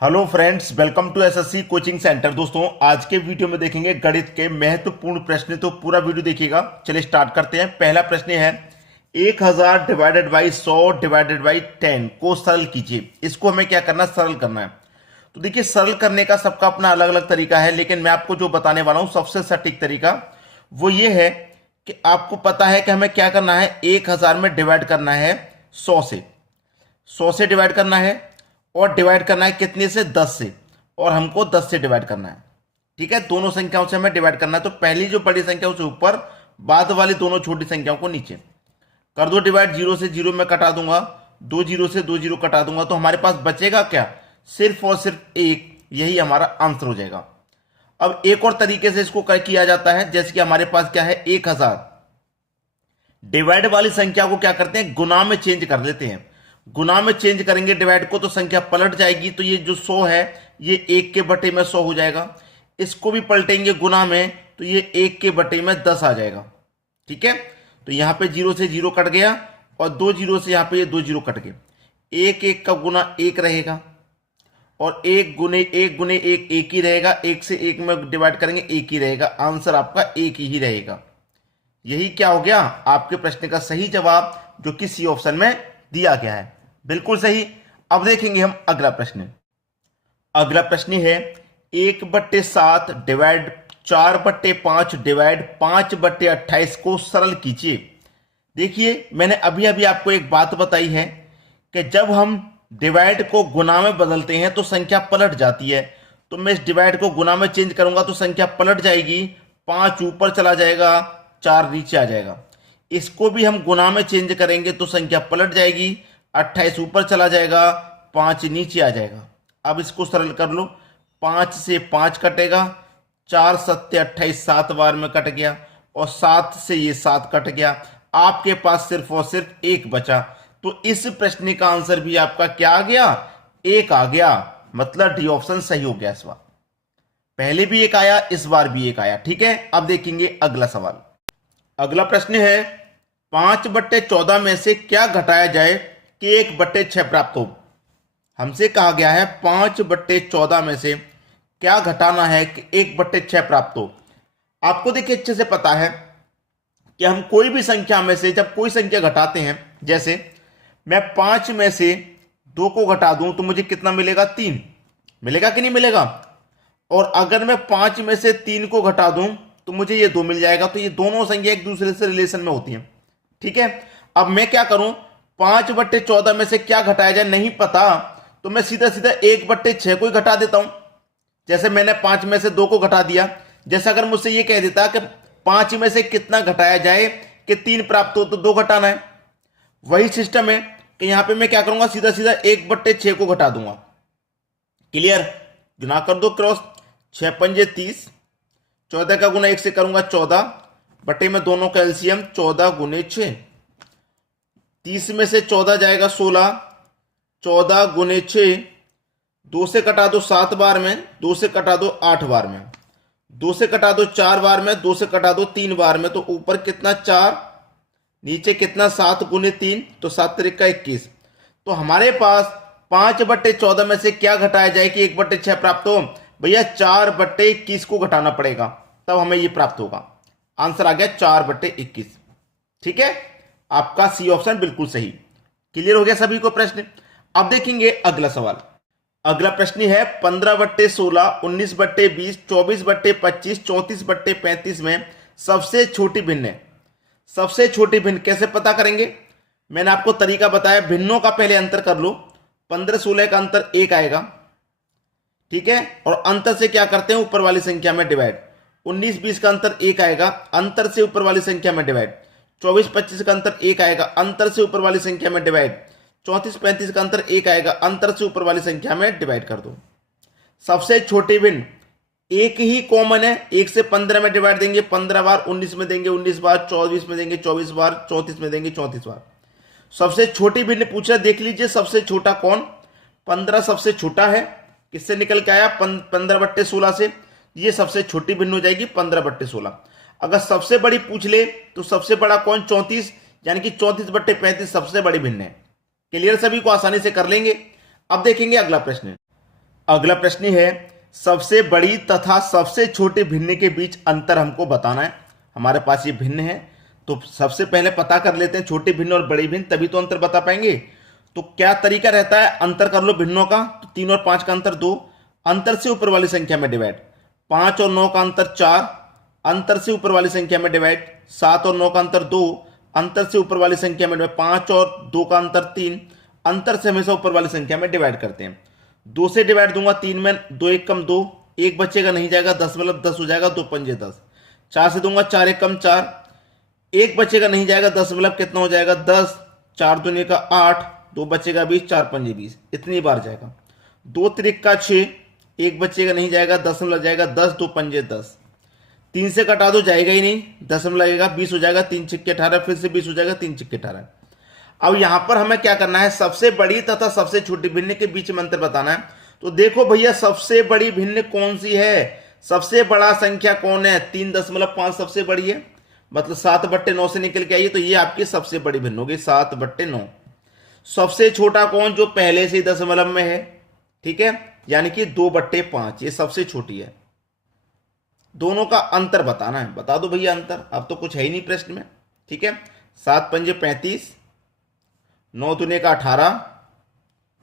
Hello friends, welcome to SSC coaching centre. दोस्तों, आज के वीडियो में देखेंगे गणित के महत्वपूर्ण प्रश्न। तो पूरा वीडियो देखिएगा। चलिए स्टार्ट करते हैं। पहला प्रश्न है 1000 डिवाइडेड बाई 100 डिवाइडेड बाई 10 को सरल कीजिए। इसको हमें क्या करना है? सरल करना है। तो देखिए, सरल करने का सबका अपना अलग अलग तरीका है, लेकिन मैं आपको जो बताने वाला हूं सबसे सटीक तरीका वो ये है कि आपको पता है कि हमें क्या करना है। 1000 में डिवाइड करना है 100 से, 100 से डिवाइड करना है, और डिवाइड करना है कितने से? 10 से, और हमको 10 से डिवाइड करना है। ठीक है, दोनों संख्याओं से हमें डिवाइड करना है। तो पहली जो बड़ी संख्या उसे ऊपर, बाद वाली दोनों छोटी संख्याओं को नीचे कर दो डिवाइड। 0 से 0 में कटा दूंगा, 2 0 से 2 0 कटा दूंगा, तो हमारे पास बचेगा क्या? सिर्फ और सिर्फ 1। यही हमारा आंसर हो जाएगा। अब एक और तरीके से इसको किया जाता है, जैसे कि हमारे पास क्या है, 1000 डिवाइड वाली संख्या को क्या करते हैं? गुना में चेंज कर लेते हैं। गुना में चेंज करेंगे डिवाइड को तो संख्या पलट जाएगी। तो ये जो 100 है ये 1 के बटे में 100 हो जाएगा। इसको भी पलटेंगे गुना में तो ये 1 के बटे में 10 आ जाएगा। ठीक है, तो यहां पे 0 से 0 कट गया, और 2 0 से यहां पे ये 2 0 कट गए। 1 1 का गुना 1 रहेगा, और 1 गुने 1 गुने 1 1 ही रहेगा। 1 से 1 में डिवाइड करेंगे 1 ही रहेगा। आंसर आपका 1 ही रहेगा। यही क्या हो गया? आपके प्रश्न का सही जवाब, जो कि सी ऑप्शन में दिया गया है। बिल्कुल सही। अब देखेंगे हम अगला प्रश्न। अगला प्रश्न है 1/7 डिवाइड 4/5 डिवाइड 5/28 को सरल कीजिए। देखिए, मैंने अभी अभी आपको एक बात बताई है कि जब हम डिवाइड को गुना में बदलते हैं तो संख्या पलट जाती है। तो मैं इस डिवाइड को गुना में चेंज करूंगा तो संख्या पलट जाएगी। 5 ऊपर चला जाएगा, 4 नीचे आ जाएगा। इसको भी हम गुना में चेंज करेंगे तो संख्या पलट जाएगी। 28 ऊपर चला जाएगा, 5 नीचे आ जाएगा। अब इसको सरल कर लो। 5 से 5 कटेगा, 4 7 28 7 बार में कट गया, और 7 से ये 7 कट गया। आपके पास सिर्फ और सिर्फ 1 बचा। तो इस प्रश्न का आंसर भी आपका क्या आ गया? 1 आ गया। मतलब डी ऑप्शन सही हो गया। इस बार पहले भी 1 आया, इस बार भी 1 आया। ठीक है, अब देखेंगे अगला सवाल। अगला प्रश्न है 5/14 में से क्या घटाया जाए कि 1/6 प्राप्त हो। हमसे कहा गया है 5/14 में से क्या घटाना है कि 1/6 प्राप्त हो। आपको देखिए अच्छे से पता है कि हम कोई भी संख्या में से जब कोई संख्या घटाते हैं, जैसे मैं 5 में से 2 को घटा दूं तो मुझे कितना मिलेगा? 3 मिलेगा कि नहीं मिलेगा? और अगर मैं 5 में से 3 को घटा दूं तो मुझे ये 2 मिल जाएगा। तो ये दोनों संख्या एक दूसरे से रिलेशन में होती हैं। ठीक है, अब मैं क्या करूं? 5/14 में से क्या घटाया जाए नहीं पता, तो मैं सीधा सीधा 1/6 को ही घटा देता हूं। जैसे मैंने 5 में से 2 को घटा दिया। जैसे अगर मुझसे ये कह देता कि 5 में से कितना घटाया जाए कि 3 प्राप्त हो, तो 2 घटाना है। वही सिस्टम है कि यहां पे मैं क्या करूंगा? सीधा सीधा 1/6 को घटा दूंगा। क्लियर? गुना कर दो क्रॉस। 6 पंजे 30, 14 का गुना 1 से करूंगा 14, बटे में दोनों का एलसीएम 14 गुने 6। 30 में से 14 जाएगा 16, 14 गुने 6। 2 से कटा दो 7 बार में, 2 से कटा दो 8 बार में, 2 से कटा दो 4 बार में, 2 से कटा दो 3 बार में। तो ऊपर कितना? 4, नीचे कितना? 7 गुने 3, तो 7 त्रिक का 21। तो हमारे पास 5/14 में से क्या घटाया जाए कि 1/6 प्राप्त हो? भैया 4/21 को घटाना पड़ेगा, तब हमें ये प्राप्त होगा। आंसर आ गया 4/21। ठीक है, आपका सी ऑप्शन बिल्कुल सही। क्लियर हो गया सभी को प्रश्न? अब देखेंगे अगला सवाल। अगला प्रश्न है 15/16, 19/20, 24/25, 34/35 में सबसे छोटी भिन्न है। सबसे छोटी भिन्न कैसे पता करेंगे? मैंने आपको तरीका बताया। भिन्नों का पहले अंतर कर लो। 15-16 का अंतर 1 आएगा। ठीक है, और अंतर से क्या करते हैं? ऊपर वाली संख्या में डिवाइड। 19-20 का अंतर 1 आएगा, अंतर से ऊपर वाली संख्या में डिवाइड। 24-25 का अंतर 1 आएगा, अंतर से ऊपर वाली संख्या में डिवाइड। 34-35 का अंतर 1 आएगा, अंतर से ऊपर वाली संख्या में डिवाइड कर दो। सबसे छोटी भिन्न एक ही कॉमन है। 1 से 15 में डिवाइड देंगे 15 बार, 19 में देंगे 19 बार, 24 में देंगे 24 बार, 34 में देंगे 34 बार। सबसे छोटी भिन्न पूछा, देख लीजिए सबसे छोटा कौन? 15 सबसे छोटा है। किससे निकल के आया? 15/16 से। ये सबसे छोटी भिन्न हो जाएगी 15/16। अगर सबसे बड़ी पूछ ले तो सबसे बड़ा कौन? 34, यानी कि 34/35 सबसे बड़ी भिन्न है। क्लियर? सभी को आसानी से कर लेंगे। अब देखेंगे अगला प्रश्न। अगला प्रश्न है सबसे बड़ी तथा सबसे छोटे भिन्न के बीच अंतर हमको बताना है। हमारे पास ये भिन्न है तो सबसे पहले पता कर लेते हैं छोटे भिन्न और बड़े भिन्न, तभी तो अंतर बता पाएंगे। तो क्या तरीका रहता है, अंतर कर लो भिन्नों का। तो 3 और 5 का अंतर 2, अंतर से ऊपर वाली संख्या में डिवाइड। 5 और 9 का अंतर 4, अंतर से ऊपर वाली संख्या में डिवाइड। 7 और 9 का अंतर 2, अंतर से ऊपर वाली संख्या में डिवाइड। 5 और 2 का अंतर 3, अंतर से हमेशा ऊपर वाली संख्या में डिवाइड करते हैं। 2 से डिवाइड दूंगा 3 में, 2 1 कम 2, 1 बचेगा नहीं जाएगा, 10 मतलब 10 हो जाएगा, 2 पंजे 10। 4 से दूंगा 4 1 कम 4, 1 बचेगा नहीं जाएगा, 10 मतलब कितना हो जाएगा 10, 4 दूनी का 8, 2 बचेगा 20, 4 पंजे 20, इतनी बार जाएगा। 2 त्रिक का 6, 1 बचेगा नहीं जाएगा, 10 में लग जाएगा 10, 2 पंजे 10। 3 से कटा दो जाएगा ही नहीं, 10 में लगेगा 20 हो जाएगा, 3 छिक्के 18, फिर से 20 हो जाएगा, 3 छिक्के 18। अब यहां पर हमें क्या करना है, सबसे बड़ी तथा सबसे छोटी भिन्न के बीच में अंतर बताना है। तो देखो भैया सबसे बड़ी भिन्न कौन सी है, सबसे बड़ा संख्या कौन है, 3.5 सबसे बड़ी है, मतलब 7/9 से निकल के आई, तो ये आपकी सबसे बड़ी भिन्न होगी 7/9। सबसे छोटा कौन, जो पहले से ही दशमलव में है, ठीक है, यानी कि 2/5, ये सबसे छोटी है। दोनों का अंतर बताना है, बता दो भैया अंतर। अब तो कुछ है ही नहीं प्रश्न में, ठीक है। 7 पंजे 35, 9 दूने का 18,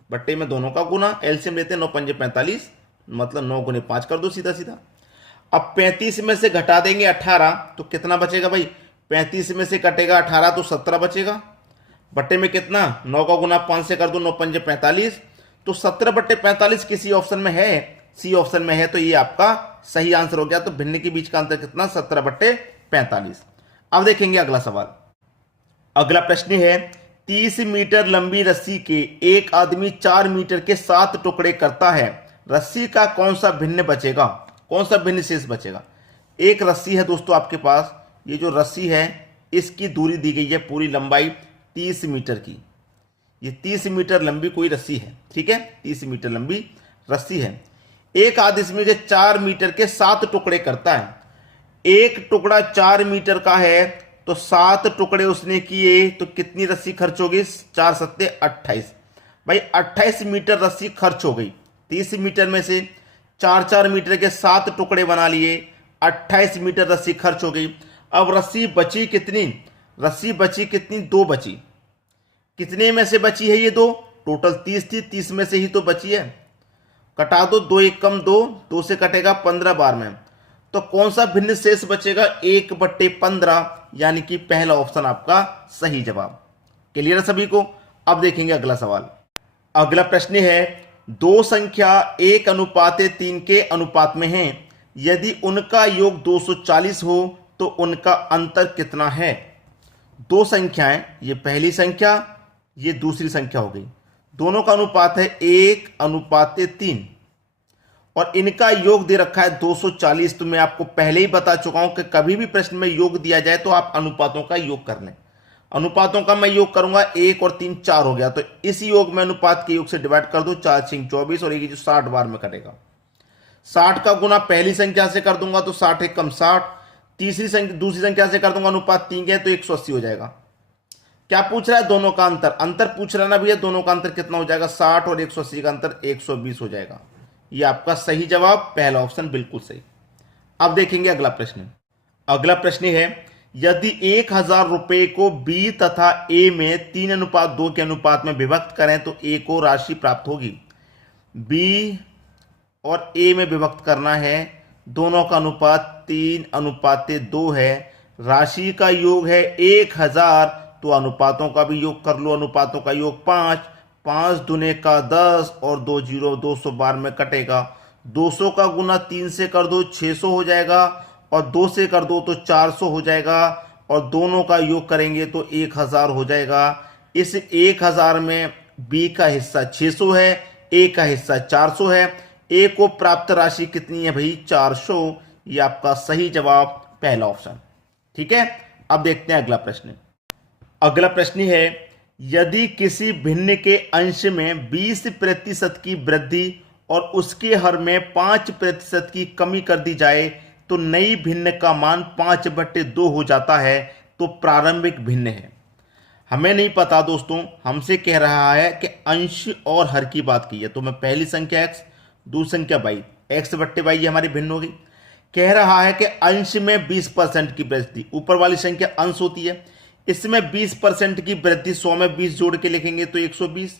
बट्टे में दोनों का गुना, एलसीएम लेते हैं, 9 पंजे 45, मतलब 9 गुने 5 कर दो सीधा सीधा। अब 35 में से घटा देंगे 18, तो कितना बचेगा भाई, 35 में से कटेगा 18 तो 17 बचेगा, बट्टे में कितना, 9 का गुना 5 से कर दो, 9 पंजे 45, तो 17/45 किसी ऑप्शन में है, सी ऑप्शन में है, तो ये आपका सही आंसर हो गया। तो भिन्न के बीच का अंतर कितना, 17/45। अब देखेंगे अगला सवाल। अगला प्रश्न है 30 मीटर लंबी रस्सी के एक आदमी 4 मीटर के 7 टुकड़े करता है, रस्सी का कौन सा भिन्न बचेगा, कौन सा भिन्न शेष बचेगा। एक रस्सी है दोस्तों आपके पास, ये जो रस्सी है इसकी दूरी दी गई है पूरी लंबाई 30 मीटर की, ये 30 मीटर लंबी कोई रस्सी है, ठीक है, 30 मीटर लंबी रस्सी है। एक आदमी के 4 मीटर के 7 टुकड़े करता है, एक टुकड़ा 4 मीटर का है तो 7 टुकड़े उसने किए तो कितनी रस्सी खर्च होगी, 4 सत्ते 28, भाई 28 मीटर रस्सी खर्च हो गई। 30 मीटर में से 4 मीटर के 7 टुकड़े बना लिए, 28 मीटर रस्सी खर्च हो गई। अब रस्सी बची कितनी, रस्सी बची कितनी, 2 बची। कितने में से बची है ये 2, टोटल 30 थी, 30 में से ही तो बची है, कटा दो, 2 1 कम 2, 2 से कटेगा 15 बार में, तो कौन सा भिन्न शेष बचेगा, 1/15, यानी कि पहला ऑप्शन आपका सही जवाब। क्लियर है सभी को। अब देखेंगे अगला सवाल। अगला प्रश्न है 2 संख्या 1:3 के अनुपात में है, यदि उनका योग 240 हो तो उनका अंतर कितना है। 2 संख्याएं, ये पहली संख्या, ये दूसरी संख्या हो गई, दोनों का अनुपात है 1:3 और इनका योग दे रखा है 240। तो मैं आपको पहले ही बता चुका हूं कि कभी भी प्रश्न में योग दिया जाए तो आप अनुपातों का योग कर लें। अनुपातों का मैं योग करूंगा, 1 और 3 4 हो गया, तो इस योग में अनुपात के योग से डिवाइड कर दो, 4 6 24 और एक जो 60 बार में कटेगा। 60 का गुना पहली संख्या से कर दूंगा तो 60 1 कम 60, दूसरी संख्या से कर दूंगा, अनुपात 3 के तो 180 हो जाएगा। क्या पूछ रहा है, दोनों का अंतर, अंतर पूछ रहा है ना भैया, दोनों का अंतर कितना हो जाएगा, 60 और 180 का अंतर 120 हो जाएगा। ये आपका सही जवाब, पहला ऑप्शन बिल्कुल सही। अब देखेंगे अगला प्रश्न। अगला प्रश्न है यदि 1000 रुपए को बी तथा ए में 3:2 के अनुपात में विभक्त करें तो ए को राशि प्राप्त होगी। बी और ए में विभक्त करना है, दोनों का अनुपात 3:2 है, राशि का योग है 1000, तो अनुपातों का भी योग कर लो, अनुपातों का योग 5, 5 दूने का 10 और 2 0 200 बार में कटेगा। 200 का गुना 3 से कर दो 600 हो जाएगा और 2 से कर दो तो 400 हो जाएगा और दोनों का योग करेंगे तो 1000 हो जाएगा। इस 1000 में बी का हिस्सा 600 है, ए का हिस्सा 400 है, ए को प्राप्त राशि कितनी है भाई, 400। ये आपका सही जवाब, पहला ऑप्शन, ठीक है। अब देखते हैं अगला प्रश्न। अगला प्रश्न है यदि किसी भिन्न के अंश में 20% की वृद्धि और उसके हर में 5% की कमी कर दी जाए तो नई भिन्न का मान 5/2 हो जाता है, तो प्रारंभिक भिन्न है। हमें नहीं पता दोस्तों, हमसे कह रहा है कि अंश और हर की बात की है, तो मैं पहली संख्या x दूसरी संख्या वाई, एक्स बट्टे वाई ये हमारी भिन्न होगी। कह रहा है कि अंश में 20% की वृद्धि, ऊपर वाली संख्या अंश होती है, इसमें 20% की वृद्धि, 100 में 20 जोड़ के लिखेंगे तो 120।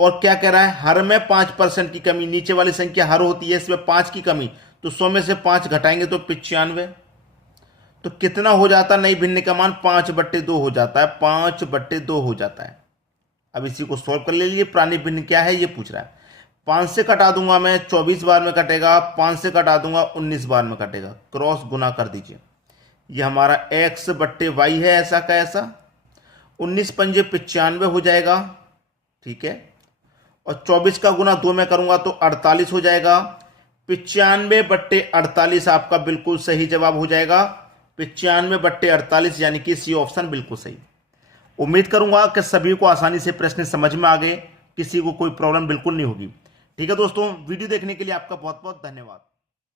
और क्या कह रहा है, हर में 5% की कमी, नीचे वाली संख्या हर होती है, इसमें 5 की कमी, तो 100 में से 5 घटाएंगे तो 95। तो कितना हो जाता है, नई भिन्न का मान 5/2 हो जाता है, 5/2 हो जाता है। अब इसी को सॉल्व कर लीजिए, पुरानी भिन्न क्या है ये पूछ रहा है। 5 से कटा दूंगा मैं, 24 बार में कटेगा, 5 से कटा दूंगा 19 बार में कटेगा, क्रॉस गुना कर दीजिए। ये हमारा x/y है, ऐसा का ऐसा, 19 पंजे 95 हो जाएगा, ठीक है। और 24 का गुना 2 में करूंगा तो 48 हो जाएगा। 95/48 आपका बिल्कुल सही जवाब हो जाएगा, 95/48, यानी कि सी ऑप्शन बिल्कुल सही। उम्मीद करूंगा कि सभी को आसानी से प्रश्न समझ में आ गए, किसी को कोई प्रॉब्लम बिल्कुल नहीं होगी। ठीक है दोस्तों, वीडियो देखने के लिए आपका बहुत बहुत धन्यवाद।